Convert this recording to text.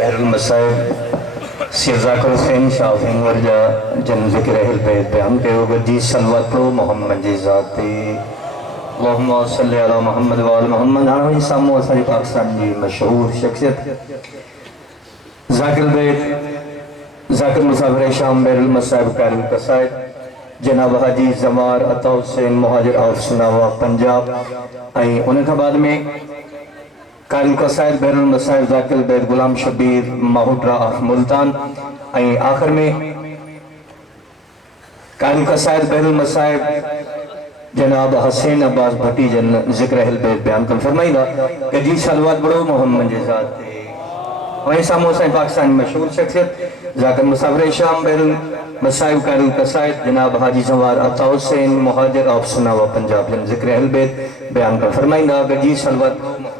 بحر المصائب سید ذاکر حسین شافین ورجا جن ذکر اہل بیت بیان کے ہوگا جی صلوات پڑھو محمد جی ذاتی اللہم صلی علی محمد وآل محمد آنوی سامو اثری پاکستان جی مشہور شخصیت ذاکر بیت ذاکر مسافر شام بحر المصائب قائل قصائد جناب حاجی زمار عطا حسین مہاجر آف سناوا پنجاب آئیں انہیں کا بعد میں قائل قصائد بحر المصائب ذاکر بیت غلام شبیر ماہوٹرا آف ملتان آئیں آخر میں قائل قصائد بحر المصائب جناب حسین عباس بھٹی جن ذکر اہل بیت بیان کن فرمائی دا کہ جی صلوات بڑھو محمد جزاد تے وہیں سامو سائن پاکستانی مشہور شخصیت ذاکر مسافر شام بحر المصائب قائل قصائد جناب حاجی زمار عطا حسین مہاجر آف سناوا پنجاب جن ذکر اہل بیت بیان کن فرمائی دا کہ جی صلوات بڑھو